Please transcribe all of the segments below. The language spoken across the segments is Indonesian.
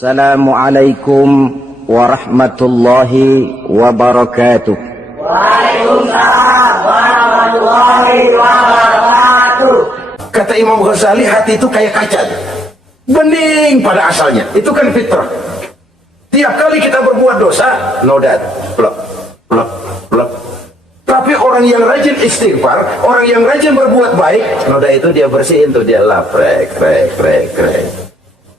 Assalamualaikum warahmatullahi wabarakatuh. Waalaikumsalam warahmatullahi wabarakatuh. Kata Imam Ghazali, hati itu kayak kaca, bening pada asalnya. Itu kan fitrah. Tiap kali kita berbuat dosa, nodat, plek, plek, plek. Tapi orang yang rajin istighfar, orang yang rajin berbuat baik, noda itu dia bersihin tuh, dia lap, rek.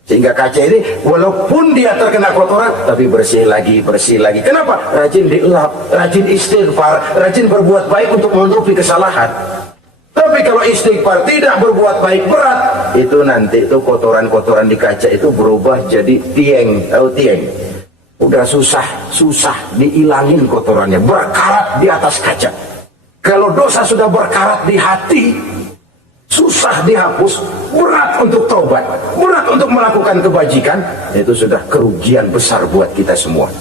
Sehingga kaca ini walaupun dia terkena kotoran, tapi bersih lagi. Kenapa? Rajin dilap, rajin istighfar, rajin berbuat baik untuk menutupi kesalahan. Tapi kalau istighfar tidak berbuat baik, berat, itu nanti itu kotoran-kotoran di kaca itu berubah jadi tieng. Tahu tieng? Udah susah diilangin kotorannya, berkarat di atas kaca. Kalau dosa sudah berkarat di hati, susah dihapus, berat untuk taubat, berat untuk melakukan kebajikan, itu sudah kerugian besar buat kita semua.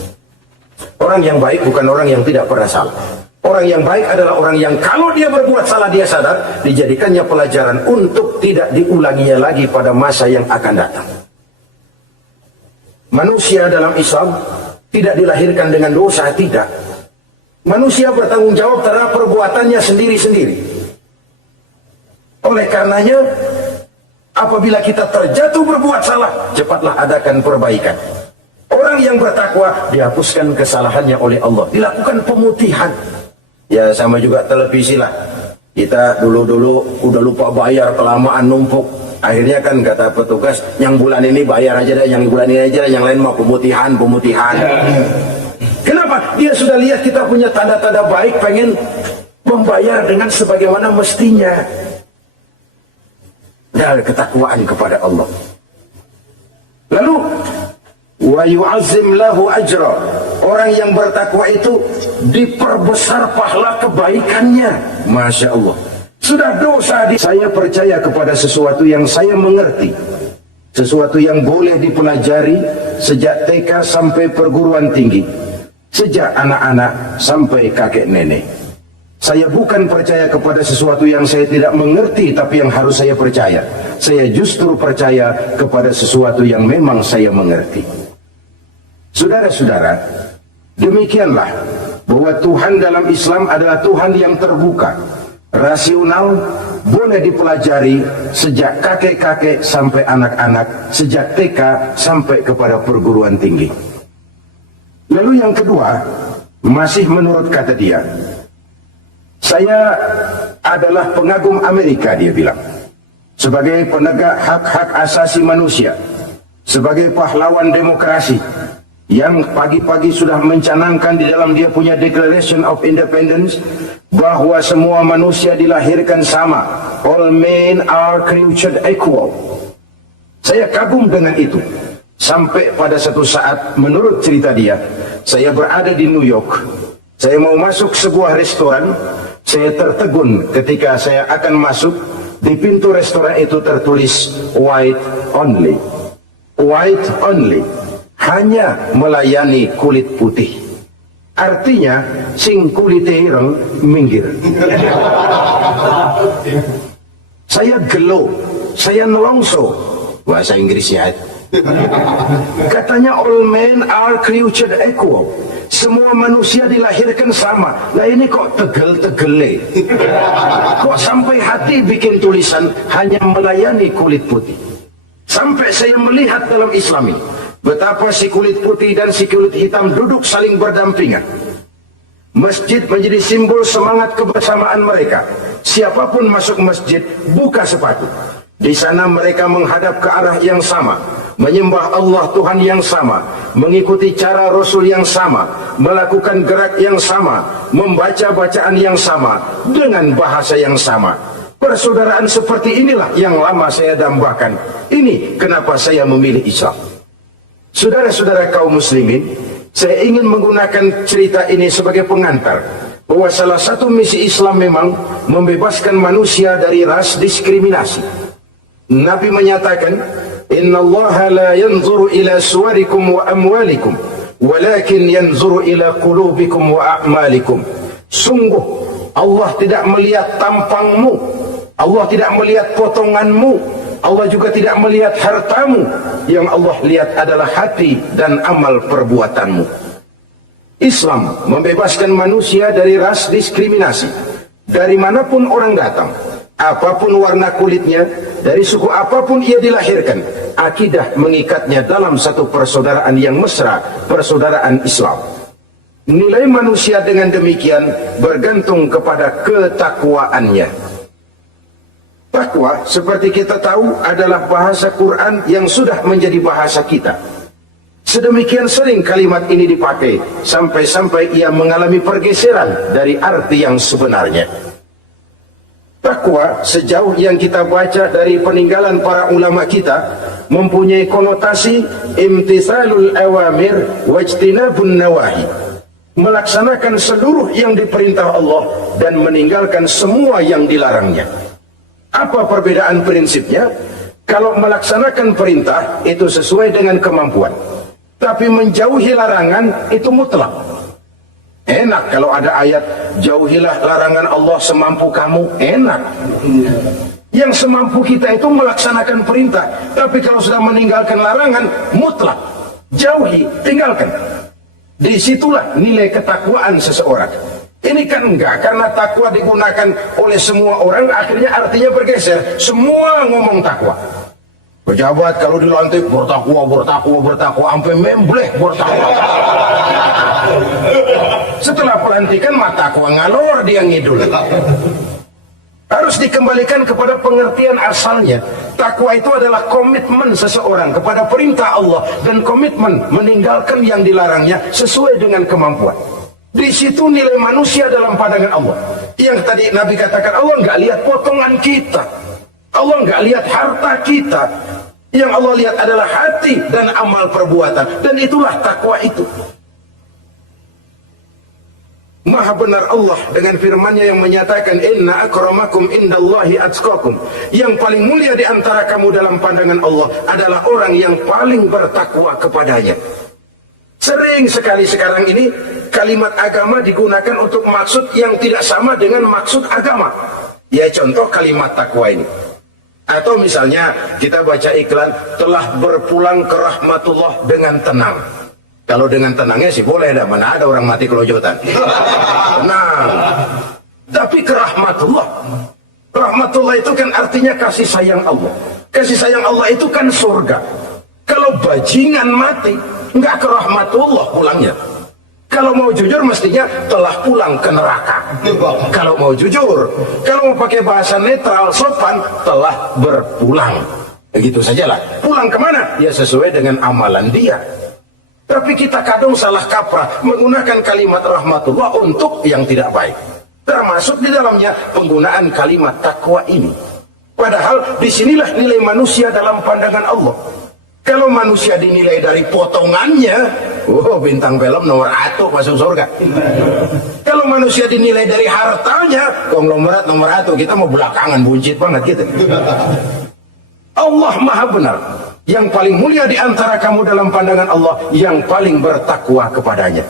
Orang yang baik bukan orang yang tidak pernah salah. Orang yang baik adalah orang yang kalau dia berbuat salah dia sadar, dijadikannya pelajaran untuk tidak diulanginya lagi pada masa yang akan datang. Manusia dalam Islam tidak dilahirkan dengan dosa, tidak. Manusia bertanggung jawab terhadap perbuatannya sendiri-sendiri. Oleh karenanya, apabila kita terjatuh berbuat salah, cepatlah adakan perbaikan. Orang yang bertakwa dihapuskan kesalahannya oleh Allah, dilakukan pemutihan. Ya sama juga televisi lah. Kita dulu udah lupa bayar, kelamaan numpuk. Akhirnya kan kata petugas, yang bulan ini bayar aja dah, yang bulan ini aja dah, yang lain mau pemutihan. Kenapa? Dia sudah lihat kita punya tanda-tanda baik, pengen membayar dengan sebagaimana mestinya. Dan ketakwaan kepada Allah. Lalu wa yu'azzim lahu ajra. Orang yang bertakwa itu diperbesar pahala kebaikannya. Masya Allah. Sudah dosa saya percaya kepada sesuatu yang saya mengerti, sesuatu yang boleh dipelajari sejak TK sampai perguruan tinggi, sejak anak-anak sampai kakek nenek. Saya bukan percaya kepada sesuatu yang saya tidak mengerti tapi yang harus saya percaya. Saya justru percaya kepada sesuatu yang memang saya mengerti. Saudara-saudara, demikianlah bahwa Tuhan dalam Islam adalah Tuhan yang terbuka, rasional, boleh dipelajari sejak kakek-kakek sampai anak-anak, sejak TK sampai kepada perguruan tinggi. Lalu yang kedua, masih menurut kata dia, saya adalah pengagum Amerika, dia bilang, sebagai penegak hak-hak asasi manusia, sebagai pahlawan demokrasi, yang pagi-pagi sudah mencanangkan di dalam dia punya Declaration of Independence bahwa semua manusia dilahirkan sama, all men are created equal. Saya kagum dengan itu. Sampai pada satu saat, menurut cerita dia, saya berada di New York. Saya mau masuk sebuah restoran. Saya tertegun ketika saya akan masuk. Di pintu restoran itu tertulis white only. White only. Hanya melayani kulit putih. Artinya sing kulite ireng minggir. Saya gelo, saya nelongso, bahasa Inggrisnya. Katanya all men are created equal. Semua manusia dilahirkan sama. Nah ini kok tegel-tegele. Kok sampai hati bikin tulisan hanya melayani kulit putih. Sampai saya melihat dalam Islam ini betapa si kulit putih dan si kulit hitam duduk saling berdampingan. Masjid menjadi simbol semangat kebersamaan mereka. Siapapun masuk masjid, buka sepatu. Di sana mereka menghadap ke arah yang sama, menyembah Allah Tuhan yang sama, mengikuti cara Rasul yang sama, melakukan gerak yang sama, membaca bacaan yang sama, dengan bahasa yang sama. Persaudaraan seperti inilah yang lama saya dambakan. Ini kenapa saya memilih Islam. Saudara-saudara kaum muslimin, saya ingin menggunakan cerita ini sebagai pengantar bahwa salah satu misi Islam memang membebaskan manusia dari ras diskriminasi. Nabi menyatakan, "Innallaha la yanzuru ila suwarikum wa amwalikum, walakin yanzuru ila qulubikum wa a'malikum." Sungguh Allah tidak melihat tampangmu, Allah tidak melihat potonganmu, Allah juga tidak melihat hartamu. Yang Allah lihat adalah hati dan amal perbuatanmu. Islam membebaskan manusia dari ras diskriminasi. Dari manapun orang datang, apapun warna kulitnya, dari suku apapun ia dilahirkan, akidah mengikatnya dalam satu persaudaraan yang mesra, persaudaraan Islam. Nilai manusia dengan demikian bergantung kepada ketakwaannya. Takwa, seperti kita tahu, adalah bahasa Quran yang sudah menjadi bahasa kita. Sedemikian sering kalimat ini dipakai, sampai-sampai ia mengalami pergeseran dari arti yang sebenarnya. Takwa, sejauh yang kita baca dari peninggalan para ulama kita, mempunyai konotasi imtithalul awamir wajtinabun nawahi. Melaksanakan seluruh yang diperintah Allah dan meninggalkan semua yang dilarangnya. Apa perbedaan prinsipnya? Kalau melaksanakan perintah itu sesuai dengan kemampuan, tapi menjauhi larangan itu mutlak. Enak kalau ada ayat jauhilah larangan Allah semampu kamu, enak. Yang semampu kita itu melaksanakan perintah, tapi kalau sudah meninggalkan larangan mutlak, jauhi, tinggalkan. Disitulah nilai ketakwaan seseorang. Ini kan enggak, karena takwa digunakan oleh semua orang, akhirnya artinya bergeser. Semua ngomong takwa. Pejabat kalau dilantik bertakwa, sampai membleh bertakwa. Setelah pelantikan takwa ngalor dia ngidul. Harus dikembalikan kepada pengertian asalnya. Takwa itu adalah komitmen seseorang kepada perintah Allah dan komitmen meninggalkan yang dilarangnya sesuai dengan kemampuan. Di situ nilai manusia dalam pandangan Allah. Yang tadi Nabi katakan, Allah nggak lihat potongan kita, Allah nggak lihat harta kita. Yang Allah lihat adalah hati dan amal perbuatan, dan itulah takwa itu. Maha benar Allah dengan firman-Nya yang menyatakan, inna akramakum indallahi atqakum. Yang paling mulia di antara kamu dalam pandangan Allah adalah orang yang paling bertakwa kepadanya. Sering sekali sekarang ini kalimat agama digunakan untuk maksud yang tidak sama dengan maksud agama. Ya contoh kalimat takwa ini. Atau misalnya kita baca iklan, telah berpulang ke rahmatullah dengan tenang. Kalau dengan tenangnya sih boleh, dah mana ada orang mati kelojotan. Tenang. Tapi ke rahmatullah. Rahmatullah itu kan artinya kasih sayang Allah. Kasih sayang Allah itu kan surga. Kalau bajingan mati, enggak ke rahmatullah pulangnya. Kalau mau jujur mestinya telah pulang ke neraka. Kalau mau jujur, kalau mau pakai bahasa netral sopan, telah berpulang. Begitu sajalah. Pulang kemana? Ya sesuai dengan amalan dia. Tapi kita kadang salah kaprah menggunakan kalimat rahmatullah untuk yang tidak baik. Termasuk di dalamnya penggunaan kalimat takwa ini. Padahal disinilah nilai manusia dalam pandangan Allah. Kalau manusia dinilai dari potongannya, bintang film nomor 1 masuk surga. Kalau manusia dinilai dari hartanya, konglomerat nomor 1, kita mau belakangan, buncit banget gitu. Allah maha benar. Yang paling mulia di antara kamu dalam pandangan Allah, yang paling bertakwa kepadanya.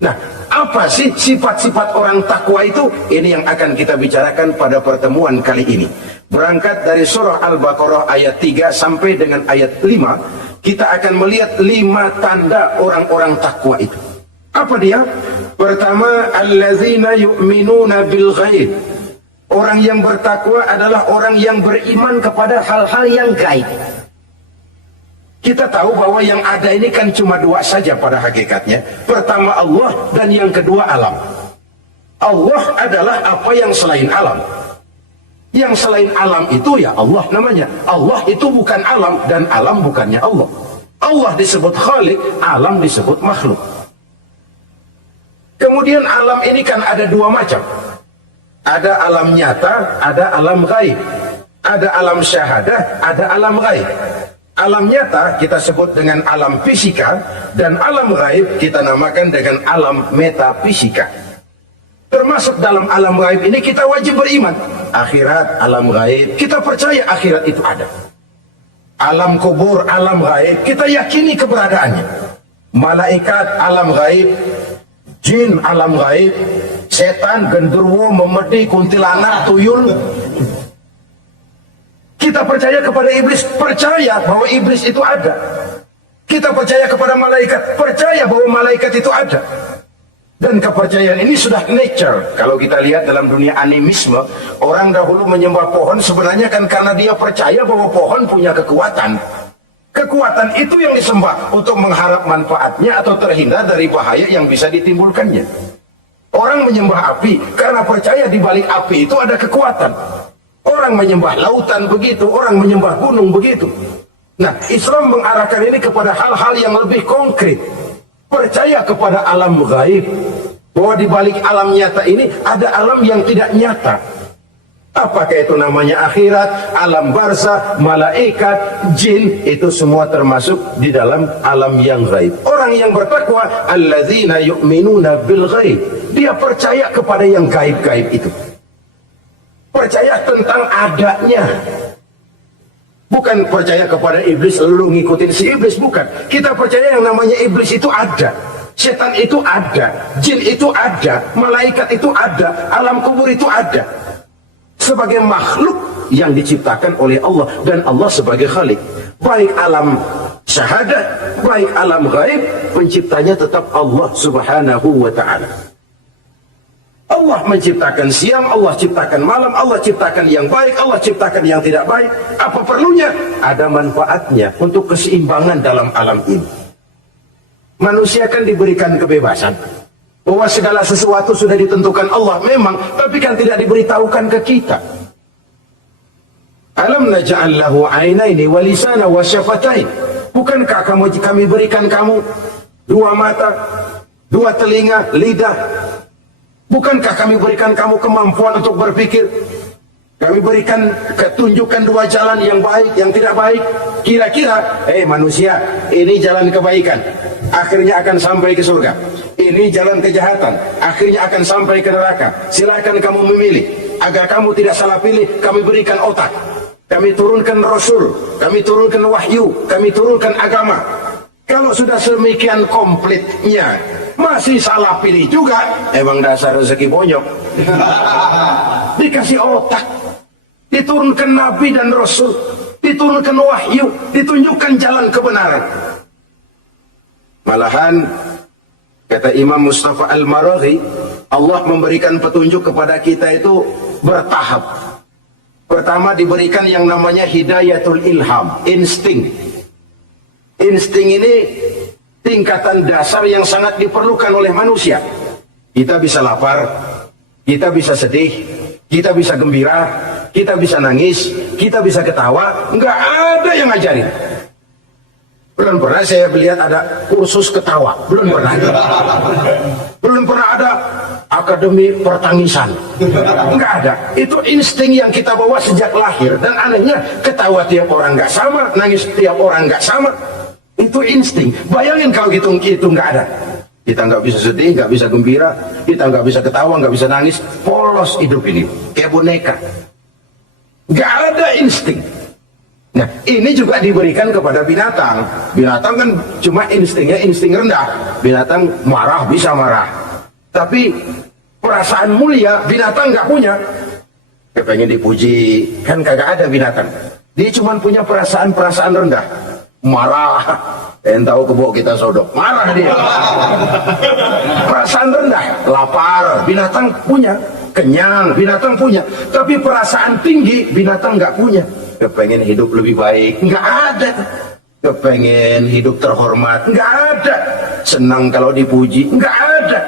Nah, apa sih sifat-sifat orang takwa itu? Ini yang akan kita bicarakan pada pertemuan kali ini. Berangkat dari surah Al-Baqarah ayat 3 sampai dengan ayat 5, kita akan melihat 5 tanda orang-orang takwa itu. Apa dia? Pertama, allazina yu'minuna bil ghaib. Orang yang bertakwa adalah orang yang beriman kepada hal-hal yang gaib. Kita tahu bahwa yang ada ini kan cuma 2 saja pada hakikatnya. Pertama Allah, dan yang kedua alam. Allah adalah apa yang selain alam. Yang selain alam itu ya Allah namanya. Allah itu bukan alam, dan alam bukannya Allah. Allah disebut Khalik, alam disebut makhluk. Kemudian alam ini kan ada 2 macam. Ada alam nyata, ada alam gaib. Ada alam syahadah, ada alam gaib. Alam nyata kita sebut dengan alam fisika, dan alam gaib kita namakan dengan alam metafisika. Termasuk dalam alam gaib ini kita wajib beriman. Akhirat, alam gaib, kita percaya akhirat itu ada. Alam kubur, alam gaib, kita yakini keberadaannya. Malaikat, alam gaib. Jin, alam gaib. Setan, genderuwo, memedi, kuntilanak, tuyul. Kita percaya kepada iblis, percaya bahwa iblis itu ada. Kita percaya kepada malaikat, percaya bahwa malaikat itu ada. Dan kepercayaan ini sudah nature. Kalau kita lihat dalam dunia animisme, orang dahulu menyembah pohon sebenarnya kan karena dia percaya bahwa pohon punya kekuatan. Kekuatan itu yang disembah untuk mengharap manfaatnya atau terhindar dari bahaya yang bisa ditimbulkannya. Orang menyembah api karena percaya di balik api itu ada kekuatan. Orang menyembah lautan begitu, orang menyembah gunung begitu. Nah, Islam mengarahkan ini kepada hal-hal yang lebih konkret. Percaya kepada alam gaib, bahwa di balik alam nyata ini ada alam yang tidak nyata. Apakah itu namanya akhirat, alam barzah, malaikat, jin, itu semua termasuk di dalam alam yang gaib. Orang yang bertakwa, alladzina yu'minuna bil gaib, dia percaya kepada yang gaib-gaib itu. Percaya tentang adanya. Bukan percaya kepada iblis lalu ngikutin si iblis, bukan. Kita percaya yang namanya iblis itu ada, setan itu ada, jin itu ada, malaikat itu ada, alam kubur itu ada. Sebagai makhluk yang diciptakan oleh Allah, dan Allah sebagai khalik. Baik alam syahadat, baik alam gaib, penciptanya tetap Allah subhanahu wa ta'ala. Allah menciptakan siang, Allah ciptakan malam, Allah ciptakan yang baik, Allah ciptakan yang tidak baik. Apa perlunya? Ada manfaatnya untuk keseimbangan dalam alam ini. Manusia kan diberikan kebebasan, bahwa segala sesuatu sudah ditentukan Allah memang, tapi kan tidak diberitahukan ke kita. Alam naj'al lahu 'ainaini wa lisana wa syafatain. Bukankah kami berikan kamu dua mata, dua telinga, lidah? Bukankah kami berikan kamu kemampuan untuk berpikir? Kami berikan ketunjukan dua jalan yang baik, yang tidak baik. Kira-kira, manusia, ini jalan kebaikan, akhirnya akan sampai ke surga. Ini jalan kejahatan, akhirnya akan sampai ke neraka. Silakan kamu memilih. Agar kamu tidak salah pilih, kami berikan otak. Kami turunkan Rasul, kami turunkan wahyu, kami turunkan agama. Kalau sudah semikian komplitnya, masih salah pilih juga, emang dasar rezeki bonyok. Dikasih otak, diturunkan Nabi dan Rasul, diturunkan wahyu, ditunjukkan jalan kebenaran. Malahan, kata Imam Mustafa Al-Maraghi, Allah memberikan petunjuk kepada kita itu bertahap. Pertama diberikan yang namanya hidayatul ilham, insting. Insting ini tingkatan dasar yang sangat diperlukan oleh manusia. Kita bisa lapar, kita bisa sedih, kita bisa gembira, kita bisa nangis, kita bisa ketawa. Nggak ada yang ngajarin. Belum pernah saya melihat ada kursus ketawa, belum pernah. Belum pernah ada akademi pertangisan, nggak ada. Itu insting yang kita bawa sejak lahir. Dan anehnya, ketawa tiap orang nggak sama, nangis tiap orang nggak sama. Itu insting. Bayangin kalau gitu itu nggak ada. Kita nggak bisa sedih, nggak bisa gembira, kita nggak bisa ketawa, nggak bisa nangis. Polos hidup ini, kayak boneka. Nggak ada insting. Nah, ini juga diberikan kepada binatang. Binatang kan cuma instingnya insting rendah. Binatang marah bisa marah. Tapi perasaan mulia binatang nggak punya. Kepengen dipuji, kan kagak ada binatang. Dia cuma punya perasaan-perasaan rendah. Marah, tahu kebo kita sodok, marah dia. Perasaan rendah, lapar, binatang punya. Kenyang, binatang punya. Tapi perasaan tinggi, binatang nggak punya. Kepengen hidup lebih baik, nggak ada. Kepengen hidup terhormat, nggak ada. Senang kalau dipuji, nggak ada.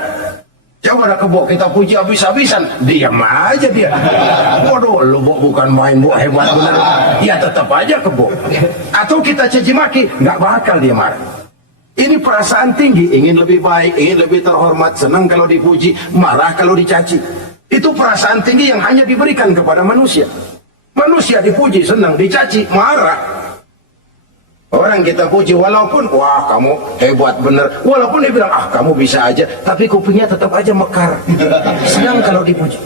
Coba kebo kita puji habis-habisan, diam aja dia. Waduh, lu bukan main hebat bener. Ya tetap aja kebo. Atau kita caci maki, nggak bakal dia marah. Ini perasaan tinggi, ingin lebih baik, ingin lebih terhormat, senang kalau dipuji, marah kalau dicaci. Itu perasaan tinggi yang hanya diberikan kepada manusia. Manusia dipuji, senang, dicaci, marah. Orang kita puji walaupun, wah kamu hebat bener. Walaupun dia bilang, kamu bisa aja. Tapi kupingnya tetap aja mekar. Senang kalau dipuji.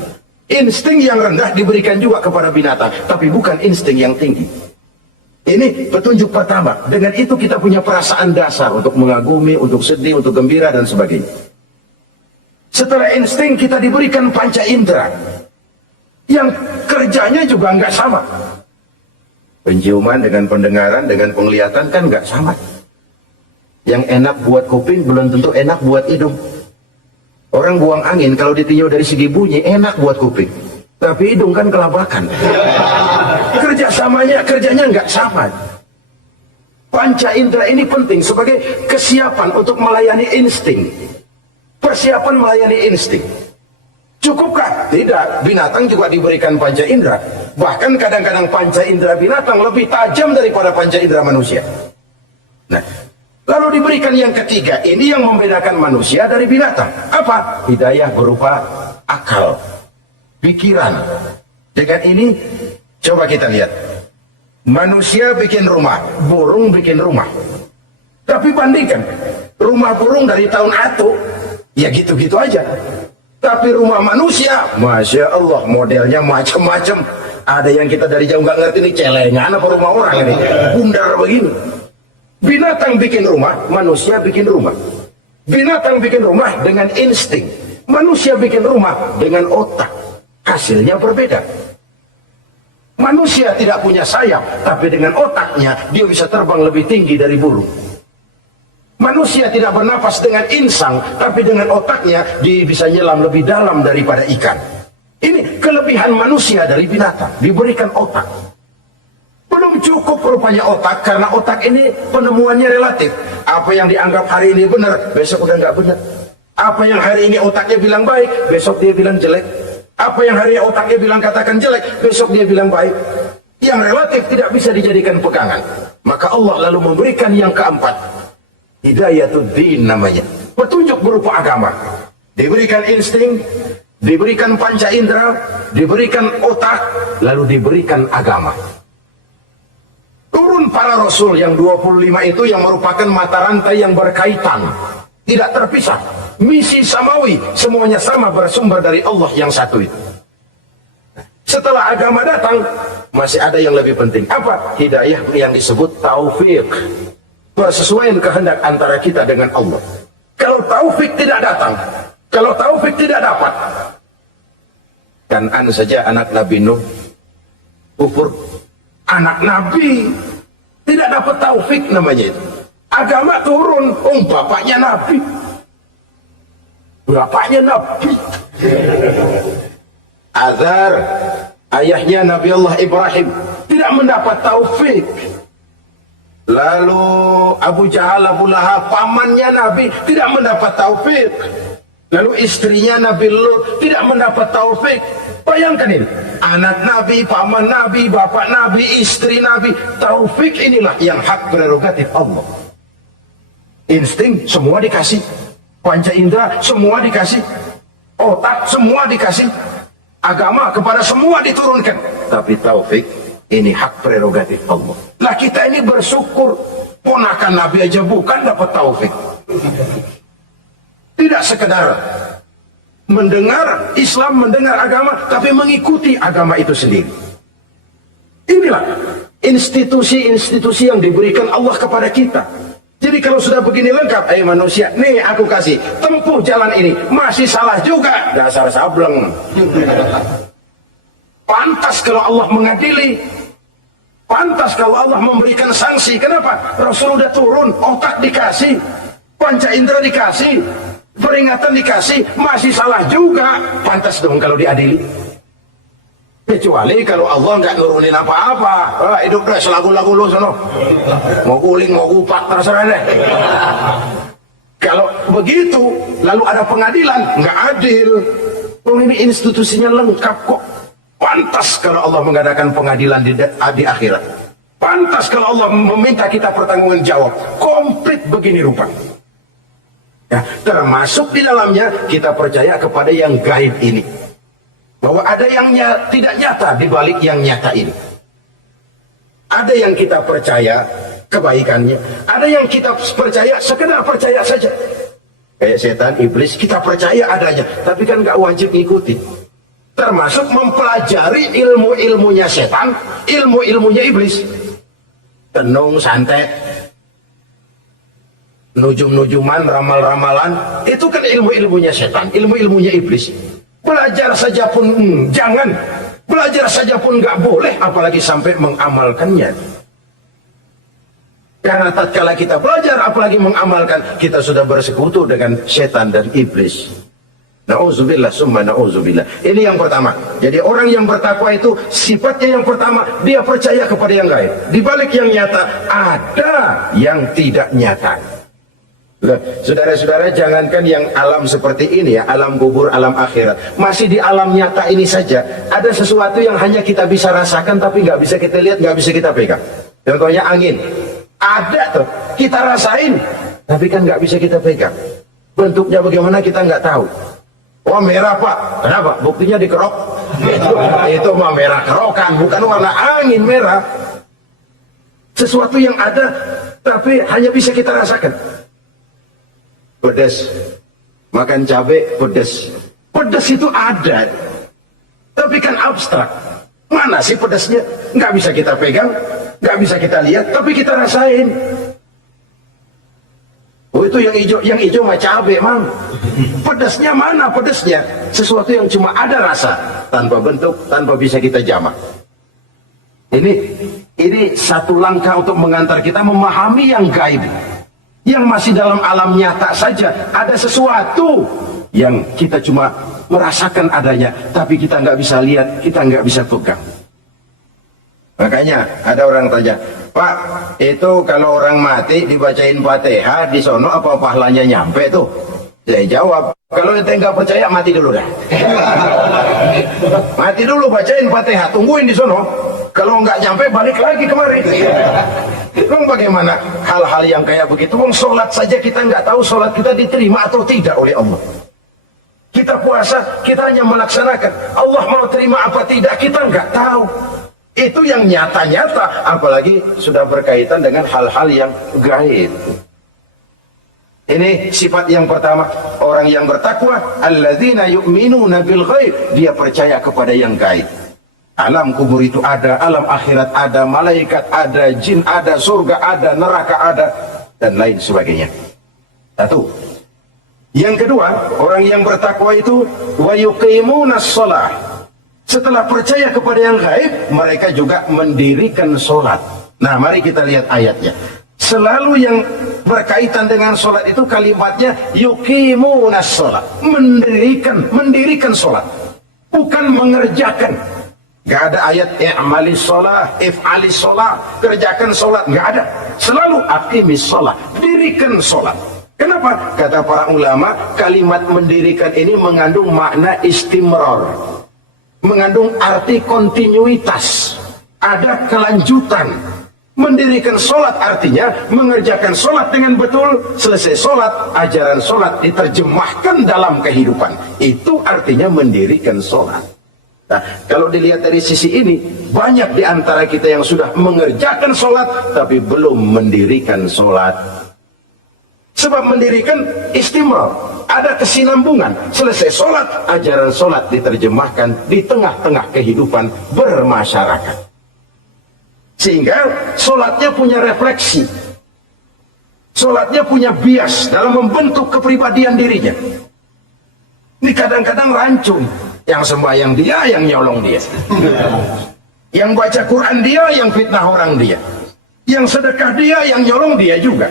Insting yang rendah diberikan juga kepada binatang. Tapi bukan insting yang tinggi. Ini petunjuk pertama. Dengan itu kita punya perasaan dasar untuk mengagumi, untuk sedih, untuk gembira, dan sebagainya. Setelah insting kita diberikan panca indera. Yang kerjanya juga nggak sama. Penciuman dengan pendengaran, dengan penglihatan kan nggak sama. Yang enak buat kuping belum tentu enak buat hidung. Orang buang angin kalau ditinjau dari segi bunyi enak buat kuping, tapi hidung kan kelabakan. Kerjanya nggak sama. Panca indera ini penting sebagai kesiapan untuk melayani insting. Persiapan melayani insting. Cukupkah? Tidak. Binatang juga diberikan panca indera. Bahkan kadang-kadang panca indera binatang lebih tajam daripada panca indera manusia. Nah, lalu diberikan yang ketiga. Ini yang membedakan manusia dari binatang. Apa? Hidayah berupa akal, pikiran. Dengan ini, coba kita lihat. Manusia bikin rumah, burung bikin rumah. Tapi bandingkan, rumah burung dari tahun atu, ya gitu-gitu aja. Tapi rumah manusia, Masya Allah, modelnya macam-macam. Ada yang kita dari jauh nggak ngerti ini celengan apa rumah orang ini, bundar begini. Binatang bikin rumah, manusia bikin rumah. Binatang bikin rumah dengan insting, manusia bikin rumah dengan otak. Hasilnya berbeda. Manusia tidak punya sayap, tapi dengan otaknya dia bisa terbang lebih tinggi dari burung. Manusia tidak bernapas dengan insang, tapi dengan otaknya dia bisa nyelam lebih dalam daripada ikan. Ini kelebihan manusia dari binatang, diberikan otak. Belum cukup rupanya otak, karena otak ini penemuannya relatif. Apa yang dianggap hari ini benar, besok udah nggak benar. Apa yang hari ini otaknya bilang baik, besok dia bilang jelek. Apa yang hari ini otaknya bilang katakan jelek, besok dia bilang baik. Yang relatif tidak bisa dijadikan pegangan. Maka Allah lalu memberikan yang keempat. Hidayatuddin namanya. Petunjuk berupa agama. Diberikan insting, diberikan panca indera, diberikan otak, lalu diberikan agama. Turun para rasul yang 25 itu yang merupakan mata rantai yang berkaitan. Tidak terpisah. Misi samawi, semuanya sama bersumber dari Allah yang satu itu. Setelah agama datang, masih ada yang lebih penting. Apa? Hidayah yang disebut taufik. Persesuaian kehendak antara kita dengan Allah. Kalau taufik tidak datang, kalau taufik tidak dapat, Kan'an saja anak Nabi Nuh kufur. Anak Nabi tidak dapat taufik namanya itu. Agama turun, bapaknya Nabi. Bapaknya Nabi. Azar, ayahnya Nabi Allah Ibrahim, tidak mendapat taufik. Lalu Abu Jahal, Abu Lahab, pamannya Nabi, tidak mendapat taufik. Lalu istrinya Nabi Lut tidak mendapat taufik. Bayangkan ini, anak Nabi, paman Nabi, bapak Nabi, istri Nabi. Taufik inilah yang hak prerogatif Allah. Insting semua dikasih, panca indera semua dikasih, otak semua dikasih, agama kepada semua diturunkan. Tapi taufik ini hak prerogatif Allah. Lah kita ini bersyukur, ponakan Nabi aja bukan dapat taufik. Tidak sekedar mendengar Islam, mendengar agama, tapi mengikuti agama itu sendiri. Inilah institusi-institusi yang diberikan Allah kepada kita. Jadi kalau sudah begini lengkap, manusia, nih aku kasih, tempuh jalan ini, masih salah juga, dasar sableng. Pantas kalau Allah mengadili, pantas kalau Allah memberikan sanksi. Kenapa? Rasul udah turun, otak dikasih, panca indera dikasih, peringatan dikasih, masih salah juga, pantas dong kalau diadili. Kecuali kalau Allah nggak nurunin apa-apa, hidup dah selagu-lagu lu sono, mau guling mau upak terserah deh. Kalau begitu lalu ada pengadilan, nggak adil. Ini institusinya lengkap kok. Pantas kalau Allah mengadakan pengadilan di akhirat. Pantas kalau Allah meminta kita pertanggungan jawab. Komplit begini rupa. Ya, termasuk di dalamnya kita percaya kepada yang gaib ini. Bahwa ada yang tidak nyata di balik yang nyata ini. Ada yang kita percaya kebaikannya, ada yang kita percaya sekedar percaya saja. Kayak setan, iblis, kita percaya adanya, tapi kan nggak wajib ngikuti. Termasuk mempelajari ilmu-ilmunya setan, ilmu-ilmunya iblis. Tenung, santet, nujum-nujuman, ramal-ramalan, itu kan ilmu-ilmunya setan, ilmu-ilmunya iblis. Belajar saja pun jangan. Belajar saja pun nggak boleh, apalagi sampai mengamalkannya. Karena tatkala kita belajar, apalagi mengamalkan, kita sudah bersekutu dengan setan dan iblis. Na'udzubillah summa na'udzubillah. Ini yang pertama. Jadi orang yang bertakwa itu sifatnya yang pertama, dia percaya kepada yang gaib. Di balik yang nyata ada yang tidak nyata. Saudara-saudara, jangankan yang alam seperti ini ya, alam kubur, alam akhirat, masih di alam nyata ini saja ada sesuatu yang hanya kita bisa rasakan tapi nggak bisa kita lihat, nggak bisa kita pegang. Contohnya angin, ada tuh kita rasain tapi kan nggak bisa kita pegang. Bentuknya bagaimana kita nggak tahu. Oh merah pak, kenapa? Buktinya dikerok. Itu mah merah kerokan, bukan warna angin merah. Sesuatu yang ada tapi hanya bisa kita rasakan. Pedas, makan cabai pedas. Pedas itu ada, tapi kan abstrak. Mana sih pedasnya? Nggak bisa kita pegang, nggak bisa kita lihat, tapi kita rasain. Oh itu yang hijau mah cabai, mam. Pedasnya mana pedasnya? Sesuatu yang cuma ada rasa, tanpa bentuk, tanpa bisa kita jamah. Ini satu langkah untuk mengantar kita memahami yang gaib. Yang masih dalam alam nyata saja ada sesuatu yang kita cuma merasakan adanya, tapi kita nggak bisa lihat, kita nggak bisa pegang. Makanya ada orang tanya, Pak, itu kalau orang mati dibacain Fatihah di sono apa pahalanya nyampe tuh? Saya jawab, kalau ente nggak percaya mati dulu dah. Mati dulu bacain Fatihah, tungguin di sono. Kalau nggak nyampe balik lagi kemari. Bang, bagaimana hal-hal yang kayak begitu? Wong sholat saja kita nggak tahu sholat kita diterima atau tidak oleh Allah. Kita puasa, kita hanya melaksanakan. Allah mau terima apa tidak, kita nggak tahu. Itu yang nyata-nyata, apalagi sudah berkaitan dengan hal-hal yang gaib. Ini sifat yang pertama, orang yang bertakwa, alladzina yu'minuna bil ghaib, dia percaya kepada yang gaib. Alam kubur itu ada, alam akhirat ada, malaikat ada, jin ada, surga ada, neraka ada, dan lain sebagainya. Satu. Yang kedua, orang yang bertakwa itu wa yuqimunas shalah. Setelah percaya kepada yang gaib, mereka juga mendirikan sholat. Nah, mari kita lihat ayatnya. Selalu yang berkaitan dengan sholat itu kalimatnya yuqimunas shalah, mendirikan sholat, bukan mengerjakan. Gak ada ayat i'malis sholat, if'alis sholat, kerjakan sholat, gak ada. Selalu aqimis sholat, dirikan sholat. Kenapa? Kata para ulama, kalimat mendirikan ini mengandung makna istimrar, mengandung arti kontinuitas, ada kelanjutan. Mendirikan sholat artinya mengerjakan sholat dengan betul, selesai sholat, ajaran sholat diterjemahkan dalam kehidupan. Itu artinya mendirikan sholat. Nah, kalau dilihat dari sisi ini, banyak di antara kita yang sudah mengerjakan sholat, tapi belum mendirikan sholat. Sebab mendirikan istimrar, ada kesinambungan. Selesai sholat, ajaran sholat diterjemahkan di tengah-tengah kehidupan bermasyarakat. Sehingga sholatnya punya refleksi. Sholatnya punya bias dalam membentuk kepribadian dirinya. Ini kadang-kadang rancun. Yang sembahyang dia, yang nyolong dia. Yang baca Quran dia, yang fitnah orang dia. Yang sedekah dia, yang nyolong dia juga.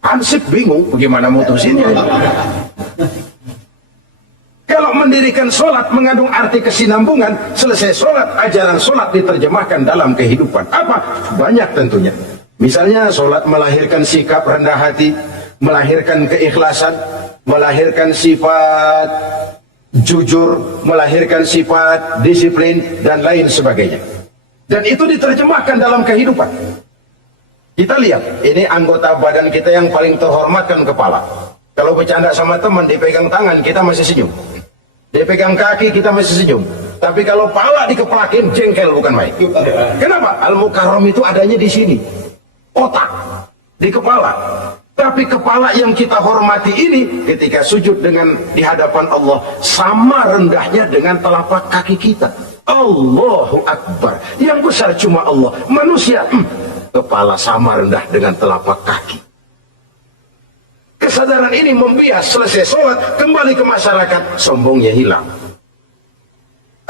Ansip bingung bagaimana mutusinnya. Kalau mendirikan sholat mengandung arti kesinambungan, selesai sholat, ajaran sholat diterjemahkan dalam kehidupan. Apa? Banyak tentunya. Misalnya sholat melahirkan sikap rendah hati, melahirkan keikhlasan, melahirkan sifat jujur, melahirkan sifat disiplin, dan lain sebagainya. Dan itu diterjemahkan dalam kehidupan. Kita lihat, ini anggota badan kita yang paling terhormat kan kepala. Kalau bercanda sama teman, dipegang tangan, kita masih senyum. Dipegang kaki, kita masih senyum. Tapi kalau pala dikeplakin, jengkel bukan main. Kenapa? Al-Mukarram itu adanya di sini. Otak, di kepala. Tapi kepala yang kita hormati ini, ketika sujud dengan di hadapan Allah, sama rendahnya dengan telapak kaki kita. Allahu Akbar. Yang besar cuma Allah. Manusia, kepala sama rendah dengan telapak kaki. Kesadaran ini membias, selesai sholat, kembali ke masyarakat, sombongnya hilang.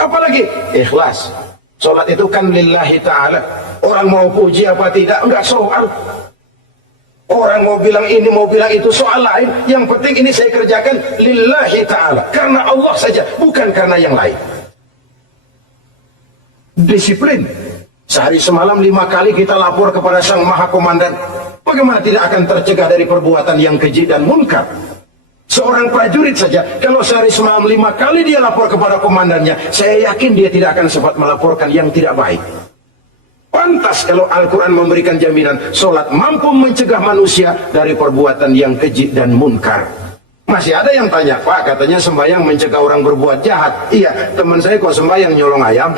Apalagi lagi? Ikhlas. Salat itu kan lillahi ta'ala. Orang mau puji apa tidak, enggak soal. Orang mau bilang ini, mau bilang itu, soal lain. Yang penting ini saya kerjakan lillahi ta'ala. Karena Allah saja, bukan karena yang lain. Disiplin. Sehari semalam 5 kali kita lapor kepada Sang Maha Komandan. Bagaimana tidak akan tercegah dari perbuatan yang keji dan munkar? Seorang prajurit saja, kalau sehari semalam 5 kali dia lapor kepada komandannya, saya yakin dia tidak akan sempat melaporkan yang tidak baik. Pantas kalau Al-Quran memberikan jaminan, solat mampu mencegah manusia dari perbuatan yang keji dan munkar. Masih ada yang tanya, Pak, katanya sembahyang mencegah orang berbuat jahat. Iya, teman saya kok sembahyang nyolong ayam.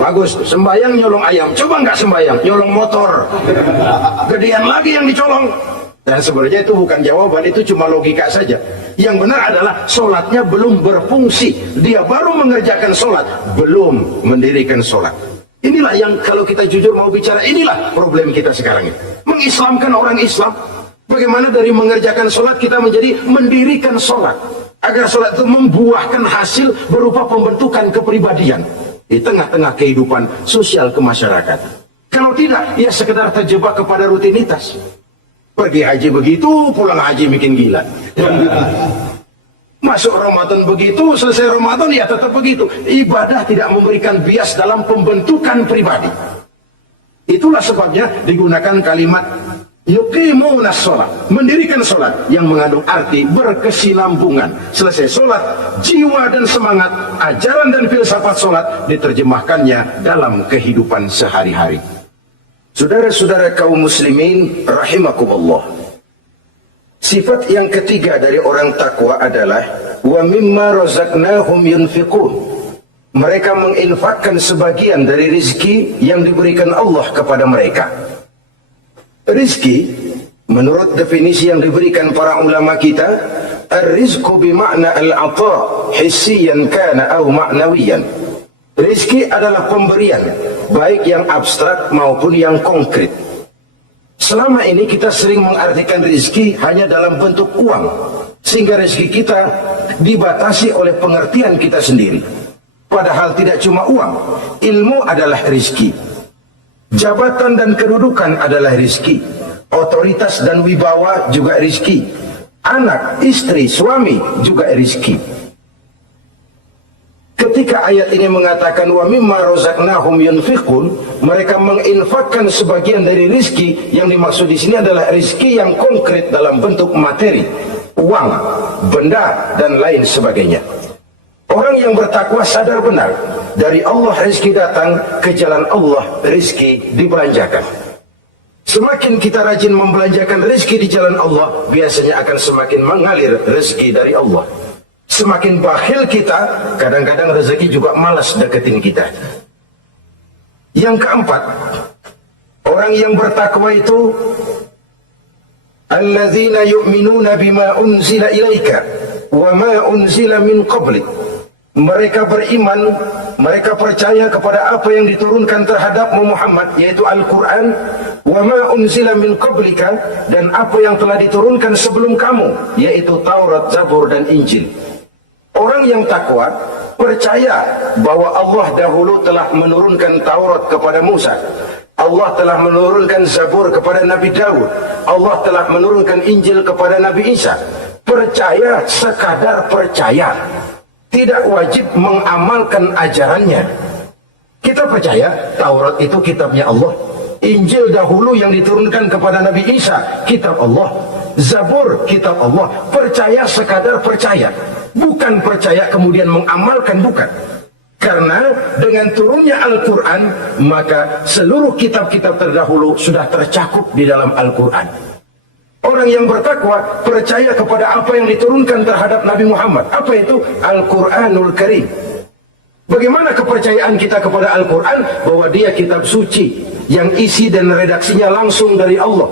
Bagus, sembahyang nyolong ayam. Coba nggak sembahyang, nyolong motor. Gedean lagi yang dicolong. Dan sebenarnya itu bukan jawaban, itu cuma logika saja. Yang benar adalah solatnya belum berfungsi. Dia baru mengerjakan solat, belum mendirikan solat. Inilah yang kalau kita jujur mau bicara, inilah problem kita sekarang ini. Mengislamkan orang Islam. Bagaimana dari mengerjakan solat kita menjadi mendirikan solat. Agar solat itu membuahkan hasil berupa pembentukan kepribadian di tengah-tengah kehidupan sosial kemasyarakatan. Kalau tidak, ya sekedar terjebak kepada rutinitas. Pergi haji begitu, pulang haji bikin gila. Masuk Ramadan begitu, selesai Ramadan ya tetap begitu. Ibadah tidak memberikan bias dalam pembentukan pribadi. Itulah sebabnya digunakan kalimat yuqimunas sholat, mendirikan sholat yang mengandung arti berkesinambungan. Selesai sholat, jiwa dan semangat, ajaran dan filsafat sholat diterjemahkannya dalam kehidupan sehari-hari. Saudara-saudara kaum muslimin rahimakumullah. Sifat yang ketiga dari orang takwa adalah wa mimma razaqnahum yunfiqun. Mereka menginfakkan sebagian dari rizki yang diberikan Allah kepada mereka. Rizki menurut definisi yang diberikan para ulama kita, ar-rizqu bima'na al-'ata hissiyan kana aw ma'nawiyan. Rizki adalah pemberian, baik yang abstrak maupun yang konkret. Selama ini kita sering mengartikan rizki hanya dalam bentuk uang, sehingga rizki kita dibatasi oleh pengertian kita sendiri. Padahal tidak cuma uang, ilmu adalah rizki, jabatan dan kedudukan adalah rizki, otoritas dan wibawa juga rizki, anak, istri, suami juga rizki. Ketika ayat ini mengatakan wa mimma razaqnahum yunfiqun, mereka menginfakkan sebagian dari rizki, yang dimaksud di sini adalah rizki yang konkret dalam bentuk materi, uang, benda dan lain sebagainya. Orang yang bertakwa sadar benar, dari Allah rizki datang, ke jalan Allah rizki dibelanjakan. Semakin kita rajin membelanjakan rizki di jalan Allah, biasanya akan semakin mengalir rizki dari Allah. Semakin bakhil kita, kadang-kadang rezeki juga malas deketin kita. Yang keempat, orang yang bertakwa itu alladzina yu'minuna bima unzila ilaika wa ma unzila min qablik. Mereka beriman, mereka percaya kepada apa yang diturunkan terhadap Muhammad, yaitu Al-Quran, wa ma unzila min qablika, dan apa yang telah diturunkan sebelum kamu, yaitu Taurat, Zabur dan Injil. Orang yang takwa percaya bahwa Allah dahulu telah menurunkan Taurat kepada Musa, Allah telah menurunkan Zabur kepada Nabi Daud, Allah telah menurunkan Injil kepada Nabi Isa. Percaya sekadar percaya, tidak wajib mengamalkan ajarannya. Kita percaya Taurat itu kitabnya Allah, Injil dahulu yang diturunkan kepada Nabi Isa kitab Allah, Zabur kitab Allah. Percaya sekadar percaya, bukan percaya kemudian mengamalkan, bukan. Karena dengan turunnya Al-Quran, maka seluruh kitab-kitab terdahulu sudah tercakup di dalam Al-Quran. Orang yang bertakwa percaya kepada apa yang diturunkan terhadap Nabi Muhammad. Apa itu? Al-Quranul Karim. Bagaimana kepercayaan kita kepada Al-Quran? Bahwa dia kitab suci yang isi dan redaksinya langsung dari Allah,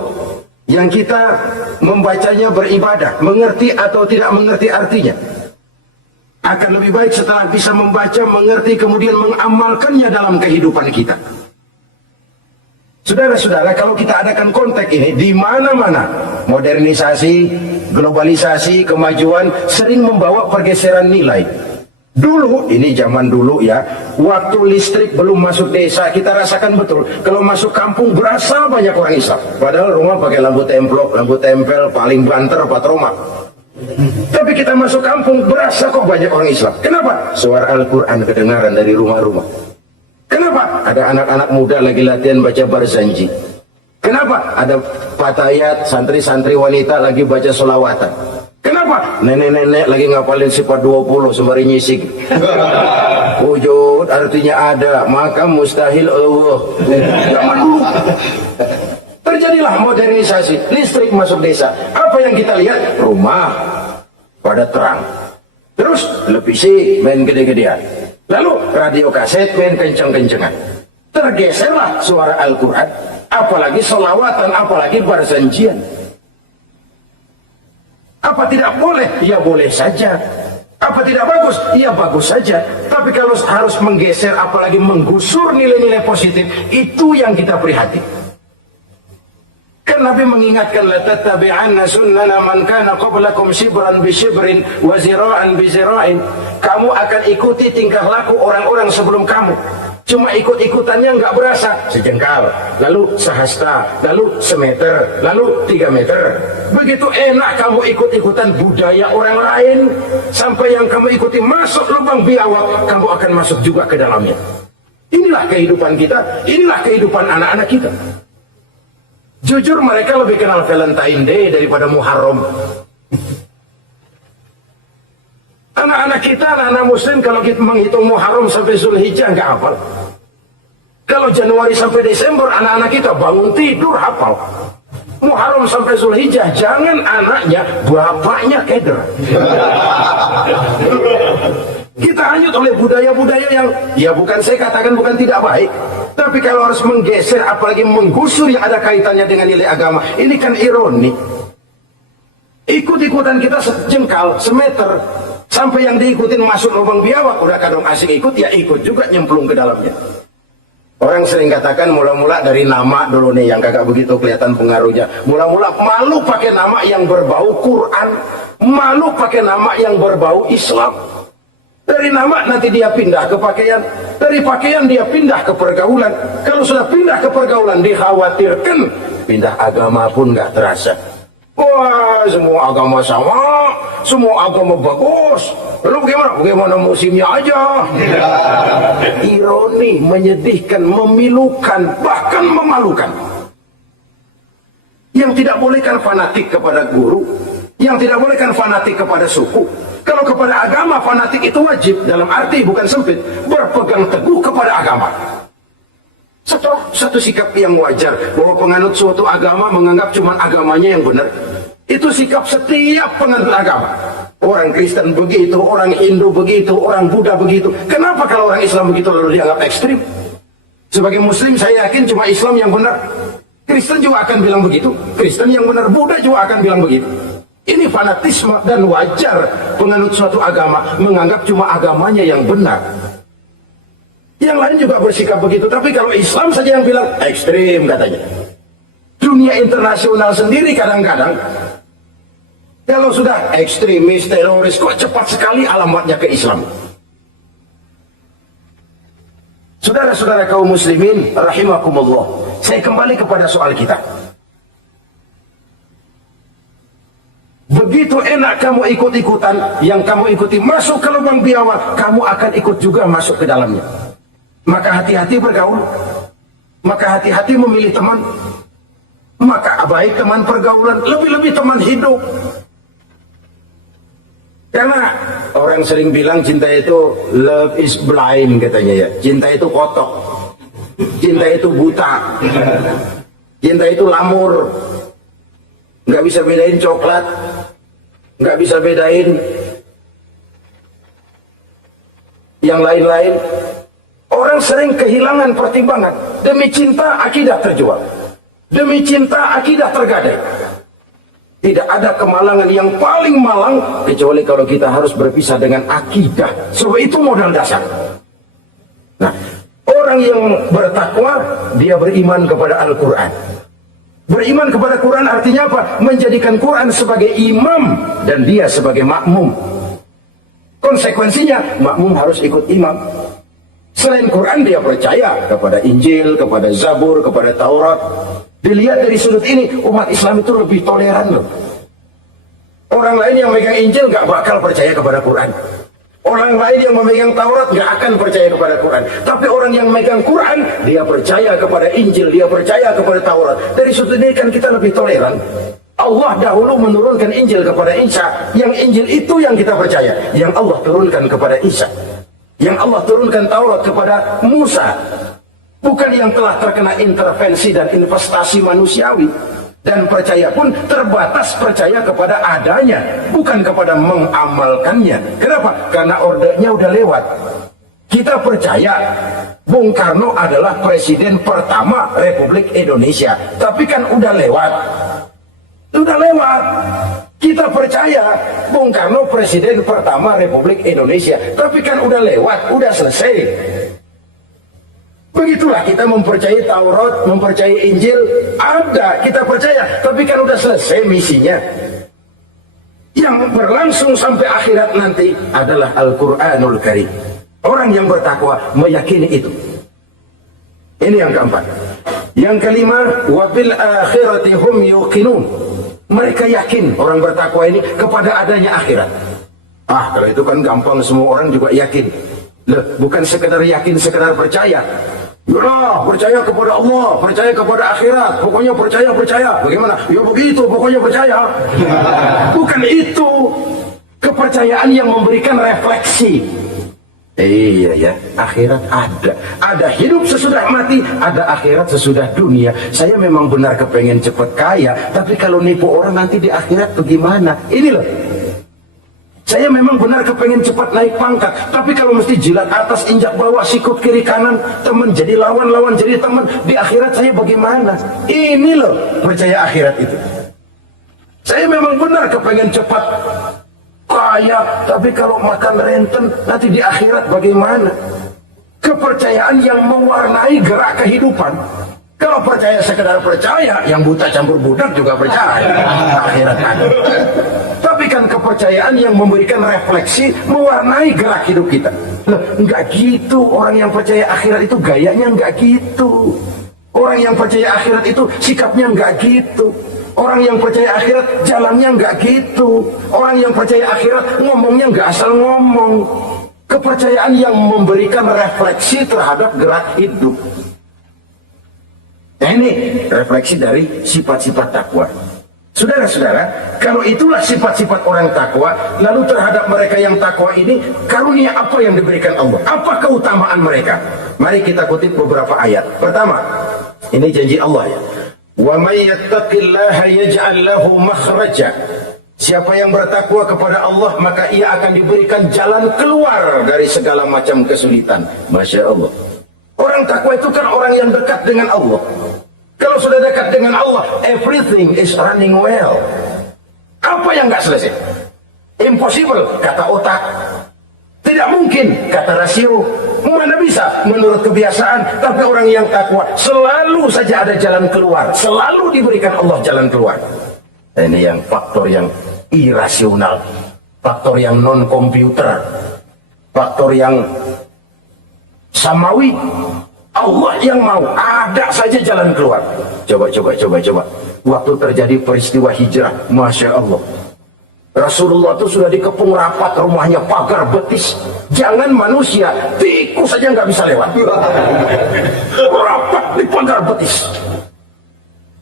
yang kita membacanya beribadah, mengerti atau tidak mengerti artinya. Akan lebih baik setelah bisa membaca, mengerti, kemudian mengamalkannya dalam kehidupan kita. Saudara-saudara, kalau kita adakan konteks ini di mana-mana, modernisasi, globalisasi, kemajuan sering membawa pergeseran nilai. Dulu, ini zaman dulu ya, waktu listrik belum masuk desa, kita rasakan betul. Kalau masuk kampung berasa banyak orang Islam. Padahal rumah pakai lampu templok, lampu tempel, paling banter, patroma. Tapi kita masuk kampung berasa kok banyak orang Islam. Kenapa? Suara Al-Quran kedengaran dari rumah-rumah. Kenapa? Ada anak-anak muda lagi latihan baca barzanji. Kenapa? Ada fatayat, santri-santri wanita lagi baca solawatan. Kenapa? Nenek-nenek lagi ngapalin sifat 20 sembari nyisik. Wujud artinya ada, maka mustahil Allah. Zaman dulu terjadilah modernisasi, listrik masuk desa. Apa yang kita lihat? Rumah pada terang. Terus televisi main gede-gedean. Lalu radio kaset main kenceng-kencengan. Tergeserlah suara Al-Quran, apalagi solawatan, apalagi barzanjian. Apa tidak boleh? Ya boleh saja. Apa tidak bagus? Ya bagus saja. Tapi kalau harus menggeser, apalagi menggusur nilai-nilai positif, itu yang kita prihatin. Kan Nabi mengingatkan, la tattabi'anna sunnana man kana qablakum shibran bi shibrin wa zira'an bi zira'in. Kamu akan ikuti tingkah laku orang-orang sebelum kamu. Cuma ikut-ikutannya nggak berasa, sejengkal, lalu sehasta, lalu semeter, lalu 3 meter. Begitu enak kamu ikut-ikutan budaya orang lain, sampai yang kamu ikuti masuk lubang biawak, kamu akan masuk juga ke dalamnya. Inilah kehidupan kita, inilah kehidupan anak-anak kita. Jujur mereka lebih kenal Valentine Day daripada Muharram. Anak-anak kita, anak-anak muslim, kalau kita menghitung Muharram sampai Zulhijjah nggak hafal. Kalau Januari sampai Desember, anak-anak kita bangun tidur hafal. Muharram sampai Zulhijjah, jangan anaknya, bapaknya keder. Kita hanyut oleh budaya-budaya yang, ya bukan saya katakan bukan tidak baik, tapi kalau harus menggeser, apalagi menggusur yang ada kaitannya dengan nilai agama, ini kan ironi. Ikut-ikutan kita sejengkal, semeter, sampai yang diikutin masuk lubang biawak, udah kadang asing ikut, ya ikut juga nyemplung ke dalamnya. Orang sering katakan mula-mula dari nama dulu nih yang kagak begitu kelihatan pengaruhnya. Mula-mula malu pakai nama yang berbau Quran, malu pakai nama yang berbau Islam. Dari nama nanti dia pindah ke pakaian, dari pakaian dia pindah ke pergaulan. Kalau sudah pindah ke pergaulan dikhawatirkan pindah agama pun nggak terasa. Wah, semua agama sama, semua agama bagus. Lalu bagaimana? Bagaimana musimnya aja. Ironi, menyedihkan, memilukan, bahkan memalukan. Yang tidak boleh kan fanatik kepada guru, yang tidak boleh kan fanatik kepada suku. Kalau kepada agama fanatik itu wajib, dalam arti bukan sempit, berpegang teguh kepada agama. Satu sikap yang wajar, bahwa penganut suatu agama menganggap cuma agamanya yang benar. Itu sikap setiap penganut agama. Orang Kristen begitu, orang Hindu begitu, orang Buddha begitu. Kenapa kalau orang Islam begitu lalu dianggap ekstrim? Sebagai Muslim saya yakin cuma Islam yang benar. Kristen juga akan bilang begitu. Kristen yang benar, Buddha juga akan bilang begitu. Ini fanatisme dan wajar penganut suatu agama menganggap cuma agamanya yang benar. Yang lain juga bersikap begitu, tapi kalau Islam saja yang bilang ekstrim katanya. Dunia internasional sendiri kadang-kadang kalau sudah ekstremis, teroris, kok cepat sekali alamatnya ke Islam. Saudara-saudara kaum muslimin rahimakumullah, saya kembali kepada soal kita. Begitu enak kamu ikut-ikutan, yang kamu ikuti masuk ke lubang biawak, kamu akan ikut juga masuk ke dalamnya. Maka hati-hati bergaul, maka hati-hati memilih teman, maka baik teman pergaulan, lebih-lebih teman hidup. Karena orang sering bilang cinta itu love is blind katanya ya, cinta itu kotok, cinta itu buta, cinta itu lamur, nggak bisa bedain coklat, nggak bisa bedain yang lain-lain. Orang sering kehilangan pertimbangan. Demi cinta akidah terjual, demi cinta akidah tergadai. Tidak ada kemalangan yang paling malang kecuali kalau kita harus berpisah dengan akidah. Sebab itu modal dasar. Nah, orang yang bertakwa dia beriman kepada Al-Quran. Beriman kepada Quran artinya apa? Menjadikan Quran sebagai imam dan dia sebagai makmum. Konsekuensinya makmum harus ikut imam. Selain Quran dia percaya kepada Injil, kepada Zabur, kepada Taurat. Dilihat dari sudut ini, umat Islam itu lebih toleran loh. Orang lain yang megang Injil gak bakal percaya kepada Quran. Orang lain yang memegang Taurat gak akan percaya kepada Quran. Tapi orang yang megang Quran, dia percaya kepada Injil, dia percaya kepada Taurat. Dari sudut ini kan kita lebih toleran. Allah dahulu menurunkan Injil kepada Isa. Yang Injil itu yang kita percaya. Yang Allah turunkan kepada Isa. Yang Allah turunkan Taurat kepada Musa. Bukan yang telah terkena intervensi dan investasi manusiawi. Dan percaya pun terbatas percaya kepada adanya, bukan kepada mengamalkannya. Kenapa? Karena ordenya udah lewat. Kita percaya Bung Karno adalah presiden pertama Republik Indonesia. Tapi kan udah lewat. Udah lewat. Kita percaya Bung Karno presiden pertama Republik Indonesia. Tapi kan udah lewat, udah selesai. Begitulah kita mempercayai Taurat, mempercayai Injil, ada, kita percaya, tapi kan udah selesai misinya. Yang berlangsung sampai akhirat nanti adalah Al-Quranul Karim. Orang yang bertakwa meyakini itu. Ini yang keempat. Yang kelima, wabil akhirati hum yuqinun. Mereka yakin, orang bertakwa ini, kepada adanya akhirat. Kalau itu kan gampang, semua orang juga yakin. Loh, bukan sekedar yakin, sekedar percaya. Ya, percaya kepada Allah, percaya kepada akhirat, pokoknya percaya. Bagaimana? Ya begitu, pokoknya percaya. Bukan itu. Kepercayaan yang memberikan refleksi. Iya ya, akhirat ada. Ada hidup sesudah mati, ada akhirat sesudah dunia. Saya memang benar kepengen cepat kaya, tapi kalau nipu orang nanti di akhirat bagaimana? Ini loh. Saya memang benar kepengen cepat naik pangkat, tapi kalau mesti jilat atas, injak bawah, sikut kiri kanan, teman jadi lawan, lawan jadi teman, di akhirat saya bagaimana? Ini loh percaya akhirat itu. Saya memang benar kepengen cepat kaya, tapi kalau makan renten, nanti di akhirat bagaimana? Kepercayaan yang mewarnai gerak kehidupan. Kalau percaya sekedar percaya, yang buta campur budak juga percaya akhirat ada. Tapi kan kepercayaan yang memberikan refleksi, mewarnai gerak hidup kita. Loh, enggak gitu. Orang yang percaya akhirat itu gayanya enggak gitu. Orang yang percaya akhirat itu sikapnya enggak gitu. Orang yang percaya akhirat jalannya enggak gitu. Orang yang percaya akhirat ngomongnya enggak asal ngomong. Kepercayaan yang memberikan refleksi terhadap gerak hidup. Nah, ini refleksi dari sifat-sifat takwa. Saudara-saudara, kalau itulah sifat-sifat orang takwa, lalu terhadap mereka yang takwa ini, karunia apa yang diberikan Allah? Apa keutamaan mereka? Mari kita kutip beberapa ayat. Pertama, ini janji Allah ya. Wa may yattaqillaha yaj'al lahu makhraja. Siapa yang bertakwa kepada Allah, maka ia akan diberikan jalan keluar dari segala macam kesulitan. Masya Allah. Orang takwa itu kan orang yang dekat dengan Allah. Kalau sudah dekat dengan Allah, everything is running well. Apa yang nggak selesai? Impossible, kata otak. Tidak mungkin, kata rasio. Mana bisa menurut kebiasaan. Tapi orang yang takwa selalu saja ada jalan keluar. Selalu diberikan Allah jalan keluar. Ini yang faktor yang irasional, faktor yang non komputer, faktor yang samawi. Allah yang mau, ada saja jalan keluar. Coba. Waktu terjadi peristiwa hijrah, Masya Allah. Rasulullah itu sudah dikepung rapat rumahnya, pagar betis. Jangan manusia, tikus saja nggak bisa lewat. Rapat di pagar betis.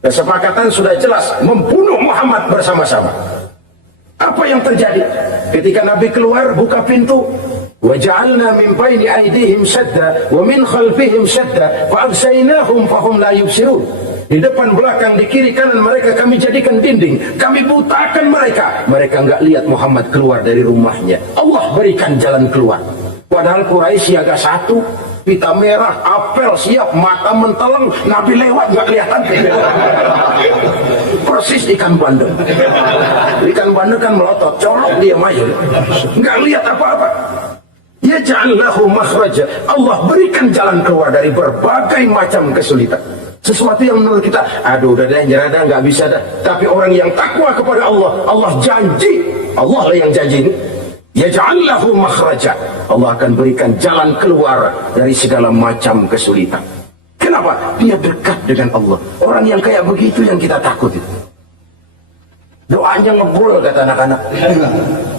Kesepakatan sudah jelas, membunuh Muhammad bersama-sama. Apa yang terjadi? Ketika Nabi keluar, buka pintu. وَجَعَلْنَا مِنْ بَيْنِ أَيْدِيهِمْ سَدًّا وَمِنْ خَلْفِهِمْ سَدًّا فَأَغْشَيْنَاهُمْ فَهُمْ لَا يُبْصِرُونَ. Di depan belakang, di kiri kanan mereka kami jadikan dinding, kami butakan mereka. Mereka enggak lihat Muhammad keluar dari rumahnya. Allah berikan jalan keluar. Padahal Quraisy siaga satu, pita merah, apel siap, mata menteleng, Nabi lewat nggak kelihatan. Persis ikan bandeng. Ikan bandeng kan melotot, colok dia maju, nggak lihat apa-apa. Ya ja'allahu makhraja. Allah berikan jalan keluar dari berbagai macam kesulitan. Sesuatu yang menurut kita, aduh udah deh nyerah dah, nggak bisa dah. Tapi orang yang takwa kepada Allah, Allah janji, Allah lah yang janji ini. Yaj'al lahu makhraja. Allah akan berikan jalan keluar dari segala macam kesulitan. Kenapa? Dia dekat dengan Allah. Orang yang kayak begitu yang kita takut itu. Doanya ngebul kata anak-anak.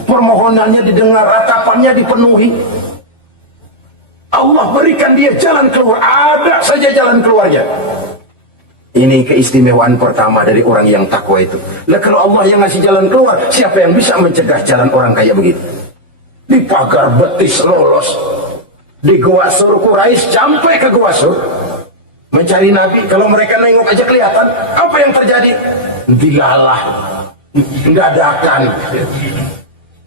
Permohonannya didengar, ratapannya dipenuhi. Allah berikan dia jalan keluar. Ada saja jalan keluarnya. Ini keistimewaan pertama dari orang yang takwa itu. Lah kalau Allah yang ngasih jalan keluar, siapa yang bisa mencegah jalan orang kayak begitu? Di pagar betis lolos, di Gua Sur Quraisy sampai ke Gua Sur mencari Nabi. Kalau mereka nengok aja kelihatan. Apa yang terjadi? Dilalah, dadakan.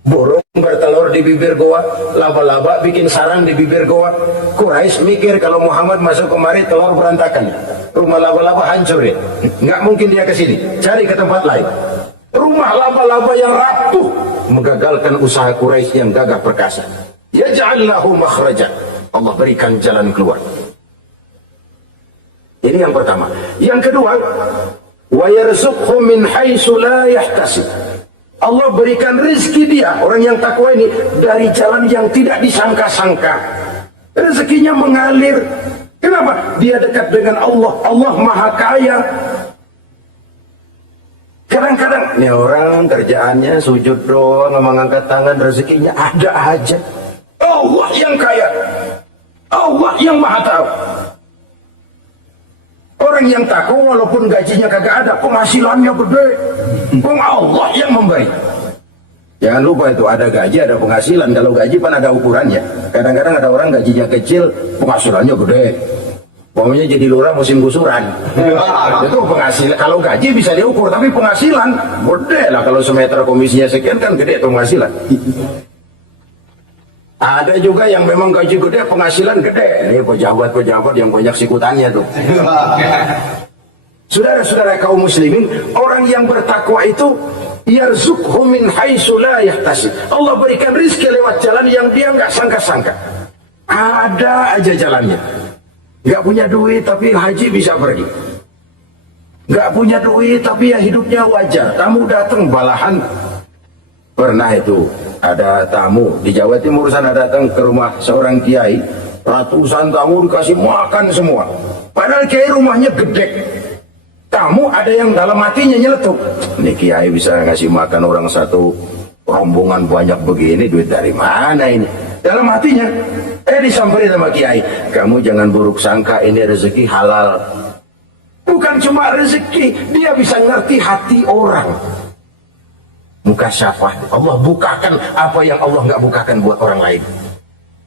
Burung bertelur di bibir goa, laba-laba bikin sarang di bibir goa. Quraisy mikir kalau Muhammad masuk kemari telur berantakan, rumah laba-laba hancur ya. Nggak mungkin dia ke sini, cari ke tempat lain. Rumah laba-laba yang rapuh mengagalkan usaha Quraisy yang gagah perkasa. Yaj'al lahu makhraja. Allah berikan jalan keluar. Ini yang pertama. Yang kedua, wa yarzuqhu min haitsu la yahtasib. Allah berikan rezeki dia, orang yang takwa ini, dari jalan yang tidak disangka-sangka. Rezekinya mengalir. Kenapa? Dia dekat dengan Allah. Allah Maha Kaya. Kadang-kadang ini orang kerjaannya sujud doang, mengangkat tangan, rezekinya ada aja. Allah yang kaya, Allah yang Maha Tahu. Orang yang takwa walaupun gajinya kagak ada, penghasilannya gede. Allah yang memberi. Jangan lupa itu ada gaji, ada penghasilan. Kalau gaji kan ada ukurannya. Kadang-kadang ada orang gajinya kecil, penghasilannya gede. Pokoknya jadi lurah musim gusuran. Itu penghasilan. Kalau gaji bisa diukur, tapi penghasilan gede lah. Kalau semeter komisinya sekian kan gede penghasilan. Ada juga yang memang gaji gede, penghasilan gede. Ini pejabat-pejabat yang banyak sikutannya tuh. Saudara-saudara kaum muslimin, orang yang bertakwa itu yarzuqhu min haitsu la yahtasib. Allah berikan rezeki lewat jalan yang dia nggak sangka-sangka. Ada aja jalannya. Nggak punya duit tapi haji bisa pergi. Nggak punya duit tapi ya hidupnya wajar. Tamu datang balahan. Pernah itu ada tamu di Jawa Timur sana datang ke rumah seorang kiai, ratusan tamu dikasih makan semua. Padahal kiai rumahnya gede. Tamu ada yang dalam hatinya nyeletuk, ini kiai bisa ngasih makan orang satu rombongan banyak begini, duit dari mana ini? Dalam hatinya, disamperin sama kiai, kamu jangan buruk sangka, ini rezeki halal. Bukan cuma rezeki, dia bisa ngerti hati orang. Mukasyafah, Allah bukakan apa yang Allah nggak bukakan buat orang lain.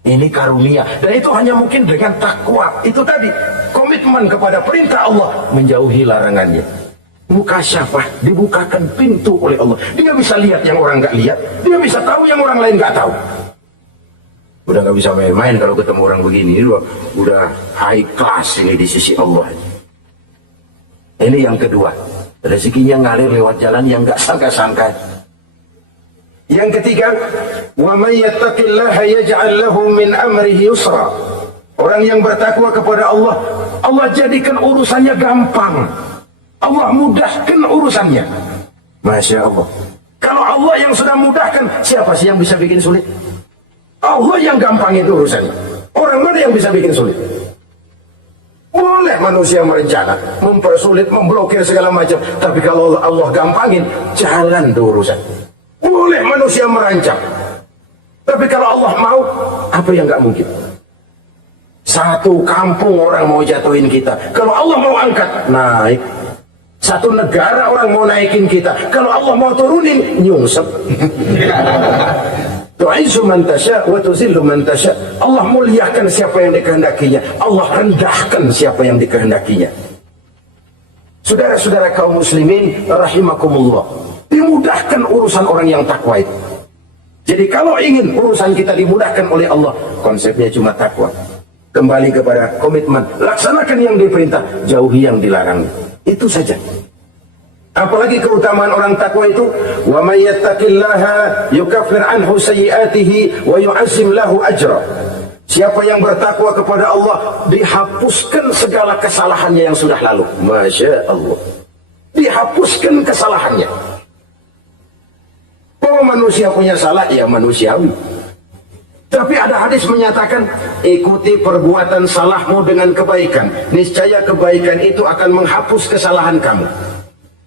Ini karunia, dan itu hanya mungkin dengan takwa. Itu tadi komitmen kepada perintah Allah, menjauhi larangannya. Mukasyafah, dibukakan pintu oleh Allah. Dia bisa lihat yang orang nggak lihat, dia bisa tahu yang orang lain nggak tahu. Udah nggak bisa main-main kalau ketemu orang begini. Udah high class ini di sisi Allah. Ini yang kedua, rezekinya ngalir lewat jalan yang nggak sangka-sangka. Yang ketiga, wa may yattaqillaha yaj'al lahu min amrihi yusra. Orang yang bertakwa kepada Allah, Allah jadikan urusannya gampang. Allah mudahkan urusannya. Masya Allah. Kalau Allah yang sudah mudahkan, siapa sih yang bisa bikin sulit? Allah yang gampang itu urusannya. Orang mana yang bisa bikin sulit? Boleh manusia merencana, mempersulit, memblokir segala macam. Tapi kalau Allah gampangin, jalan tuh urusan. Boleh manusia merancang, tapi kalau Allah mau, apa yang nggak mungkin? Satu kampung orang mau jatuhin kita, kalau Allah mau angkat, naik. Satu negara orang mau naikin kita, kalau Allah mau turunin, nyungsep. Tu'izzu man tasya wa tuzillu man tasya. Allah muliakan siapa yang dikehendakinya, Allah rendahkan siapa yang dikehendakinya. Saudara-saudara kaum muslimin rahimakumullah, dimudahkan urusan orang yang takwa itu. Jadi kalau ingin urusan kita dimudahkan oleh Allah, konsepnya cuma takwa. Kembali kepada komitmen, laksanakan yang diperintah, jauhi yang dilarang. Itu saja. Apalagi keutamaan orang takwa itu, wa may yattaqillaha yukaffir anhu sayyi'atihi wa yu'azzim lahu ajra. Siapa yang bertakwa kepada Allah, dihapuskan segala kesalahannya yang sudah lalu. Masya Allah. Dihapuskan kesalahannya. Bahwa manusia punya salah, ya manusiawi. Tapi ada hadis menyatakan, ikuti perbuatan salahmu dengan kebaikan. Niscaya kebaikan itu akan menghapus kesalahan kamu.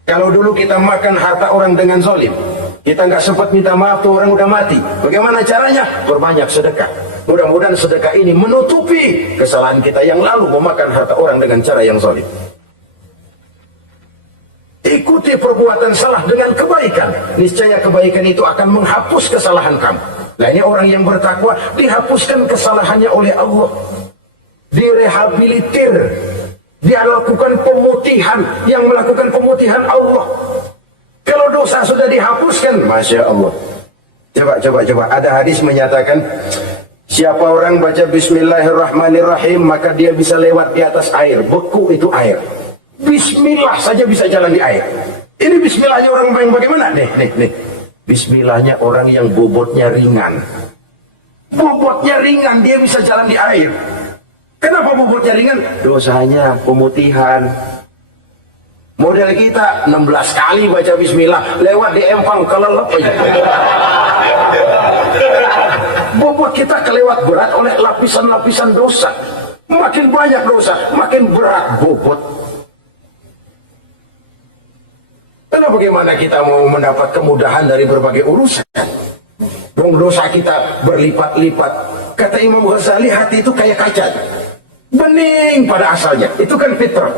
Kalau dulu kita makan harta orang dengan zalim, kita nggak sempat minta maaf tuh orang udah mati. Bagaimana caranya? Perbanyak sedekah. Mudah-mudahan sedekah ini menutupi kesalahan kita yang lalu memakan harta orang dengan cara yang zalim. Ikuti perbuatan salah dengan kebaikan. Niscaya kebaikan itu akan menghapus kesalahan kamu. Nah ini orang yang bertakwa dihapuskan kesalahannya oleh Allah. Direhabilitir. Dia lakukan pemutihan. Yang melakukan pemutihan Allah. Kalau dosa sudah dihapuskan, Masya Allah. Coba. Ada hadis menyatakan, siapa orang baca Bismillahirrahmanirrahim, maka dia bisa lewat di atas air. Beku itu air. Bismillah saja bisa jalan di air. Ini bismillahnya orang yang bagaimana? Nih. Bismillahnya orang yang bobotnya ringan. Bobotnya ringan, dia bisa jalan di air. Kenapa bobotnya ringan? Dosanya pemutihan. Model kita 16 kali baca bismillah, lewat di empang kelelep aja. Bobot kita kelewat berat oleh lapisan-lapisan dosa. Makin banyak dosa, makin berat bobot. Karena bagaimana kita mau mendapat kemudahan dari berbagai urusan? Dong dosa kita berlipat-lipat. Kata Imam Ghazali, hati itu kayak kaca. Bening pada asalnya. Itu kan fitrah.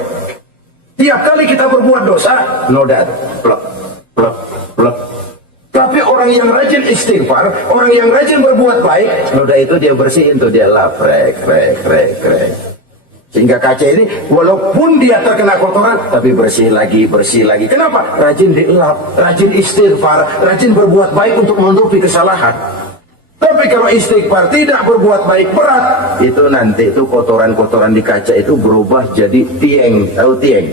Tiap kali kita berbuat dosa, noda, plek. Tapi orang yang rajin istighfar, orang yang rajin berbuat baik, noda itu dia bersihin tuh, dia lap, rek. Sehingga kaca ini, walaupun dia terkena kotoran, tapi bersih lagi. Kenapa? Rajin dilap, rajin istighfar, rajin berbuat baik untuk menutupi kesalahan. Tapi kalau istighfar tidak berbuat baik berat, itu nanti itu kotoran-kotoran di kaca itu berubah jadi tieng. Tahu tieng?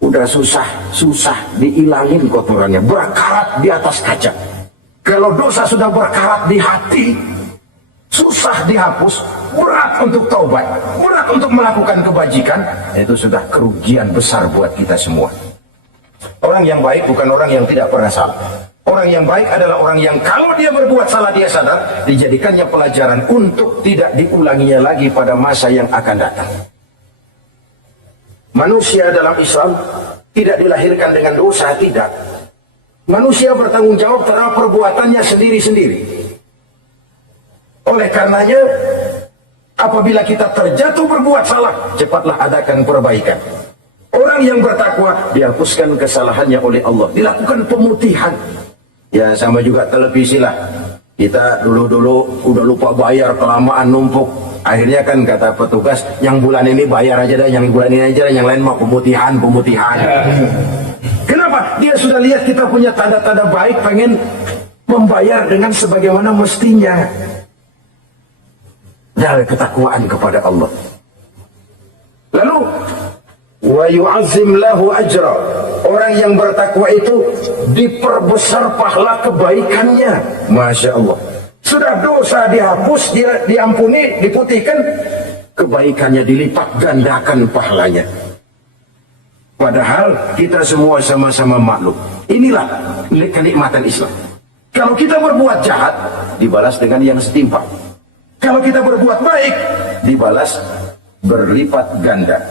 Udah susah diilangin kotorannya, berkarat di atas kaca. Kalau dosa sudah berkarat di hati, susah dihapus, berat untuk taubat, berat untuk melakukan kebajikan, itu sudah kerugian besar buat kita semua. Orang yang baik bukan orang yang tidak pernah salah. Orang yang baik adalah orang yang kalau dia berbuat salah dia sadar, dijadikannya pelajaran untuk tidak diulanginya lagi pada masa yang akan datang. Manusia dalam Islam tidak dilahirkan dengan dosa, tidak. Manusia bertanggung jawab terhadap perbuatannya sendiri-sendiri. Oleh karenanya, apabila kita terjatuh berbuat salah, cepatlah adakan perbaikan. Orang yang bertakwa dihapuskan kesalahannya oleh Allah, dilakukan pemutihan. Ya sama juga televisi lah. Kita dulu udah lupa bayar, kelamaan numpuk. Akhirnya kan kata petugas, yang bulan ini bayar aja dah, yang bulan ini aja dah, yang lain mah pemutihan. Kenapa? Dia sudah lihat kita punya tanda-tanda baik, pengen membayar dengan sebagaimana mestinya. Dari ketakwaan kepada Allah. Lalu wa yu'azzim lahu ajra. Orang yang bertakwa itu diperbesar pahala kebaikannya. Masya Allah. Sudah dosa dihapus, diampuni, diputihkan, kebaikannya dilipat gandakan pahalanya. Padahal kita semua sama-sama makhluk. Inilah kenikmatan Islam. Kalau kita berbuat jahat, dibalas dengan yang setimpal. Kalau kita berbuat baik, dibalas berlipat ganda.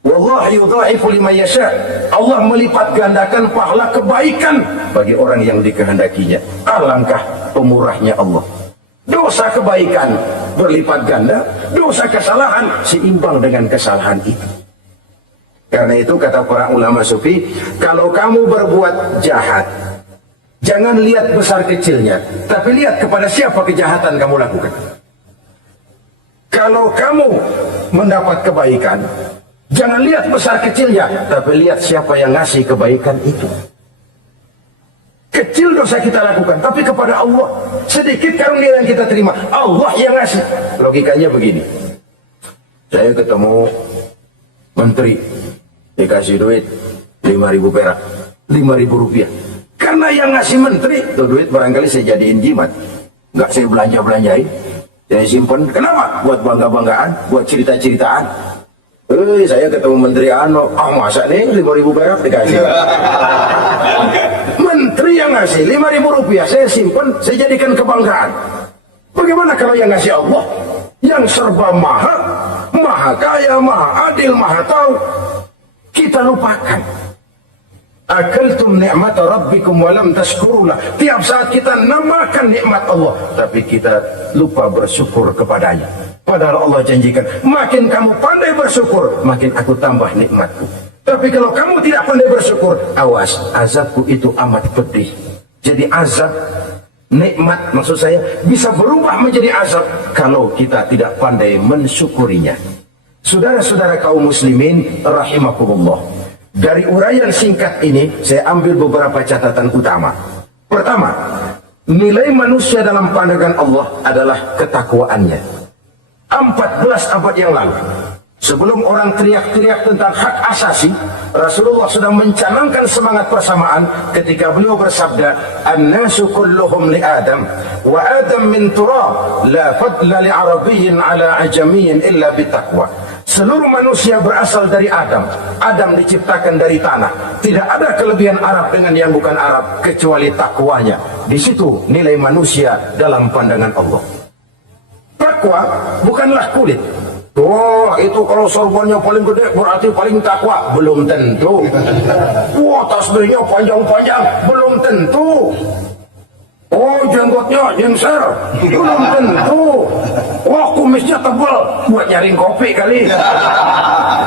Wallahu yudha'ifu liman yasha. Allah melipat gandakan pahala kebaikan bagi orang yang dikehendakinya. Alangkah pemurahnya Allah. Dosa kebaikan berlipat ganda, dosa kesalahan seimbang dengan kesalahan itu. Karena itu kata para ulama sufi, kalau kamu berbuat jahat, jangan lihat besar kecilnya, tapi lihat kepada siapa kejahatan kamu lakukan. Kalau kamu mendapat kebaikan, jangan lihat besar kecilnya, tapi lihat siapa yang ngasih kebaikan itu. Kecil dosa kita lakukan, tapi kepada Allah. Sedikit karunia yang kita terima, Allah yang ngasih. Logikanya begini. Saya ketemu menteri, dikasih duit 5.000 perak, 5.000 rupiah. Karena yang ngasih menteri, itu duit barangkali saya jadiin jimat. Nggak saya belanja-belanjain. Saya simpen. Kenapa? Buat bangga-banggaan, buat cerita-ceritaan. Saya ketemu menteri masa nih 5.000 perak dikasih. menteri yang ngasih 5.000 rupiah, saya simpan, saya jadikan kebanggaan. Bagaimana kalau yang ngasih Allah, yang serba maha kaya, maha adil, maha tahu, kita lupakan. Akaltum ni'mata rabbikum walam tashkurulah. Tiap saat kita namakan nikmat Allah, tapi kita lupa bersyukur kepadanya. Padahal Allah janjikan, makin kamu pandai bersyukur, makin aku tambah nikmatku. Tapi kalau kamu tidak pandai bersyukur, awas, azabku itu amat pedih. Jadi azab, nikmat maksud saya, bisa berubah menjadi azab kalau kita tidak pandai mensyukurinya. Saudara-saudara kaum muslimin rahimakumullah, dari uraian singkat ini saya ambil beberapa catatan utama. Pertama, nilai manusia dalam pandangan Allah adalah ketakwaannya. 14 abad yang lalu, sebelum orang teriak-teriak tentang hak asasi, Rasulullah sudah mencanangkan semangat persamaan ketika beliau bersabda, "An-nasu kulluhum li Adam, wa Adam min turab, la fadla li Arabiyyin ala ajamiyyin illa bitaqwa." Seluruh manusia berasal dari Adam. Adam diciptakan dari tanah. Tidak ada kelebihan Arab dengan yang bukan Arab kecuali takwanya. Di situ nilai manusia dalam pandangan Allah. Takwa bukanlah kulit. Wah, itu kalau sorbannya paling gede berarti paling takwa. Belum tentu. Wah, tasbihnya panjang-panjang. Belum tentu. Oh, jenggotnya jengser. Belum tentu. Wah, kumisnya tebal. Buat nyaring kopi kali.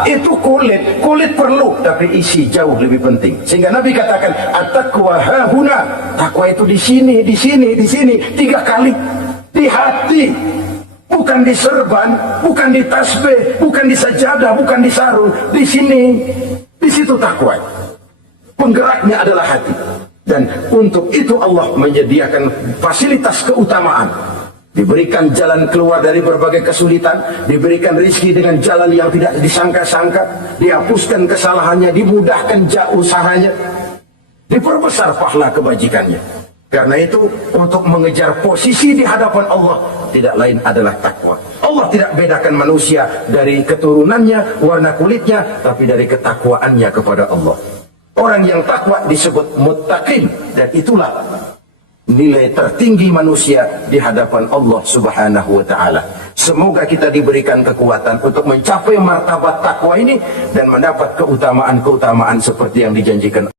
Itu kulit. Kulit perlu, tapi isi jauh lebih penting. Sehingga Nabi katakan, at-taqwa hahuna. Takwa itu di sini, di sini, di sini. 3 kali. Di hati. Bukan di serban, bukan di tasbih, bukan di sajadah, bukan di sarung. Di sini, di situ takwa. Penggeraknya adalah hati. Dan untuk itu Allah menyediakan fasilitas keutamaan. Diberikan jalan keluar dari berbagai kesulitan, diberikan rizki dengan jalan yang tidak disangka-sangka, dihapuskan kesalahannya, dimudahkan usahanya, diperbesar pahala kebajikannya. Karena itu, untuk mengejar posisi di hadapan Allah, tidak lain adalah takwa. Allah tidak bedakan manusia dari keturunannya, warna kulitnya, tapi dari ketakwaannya kepada Allah. Orang yang takwa disebut muttaqin, dan itulah nilai tertinggi manusia di hadapan Allah Subhanahu wa ta'ala. Semoga kita diberikan kekuatan untuk mencapai martabat takwa ini dan mendapat keutamaan-keutamaan seperti yang dijanjikan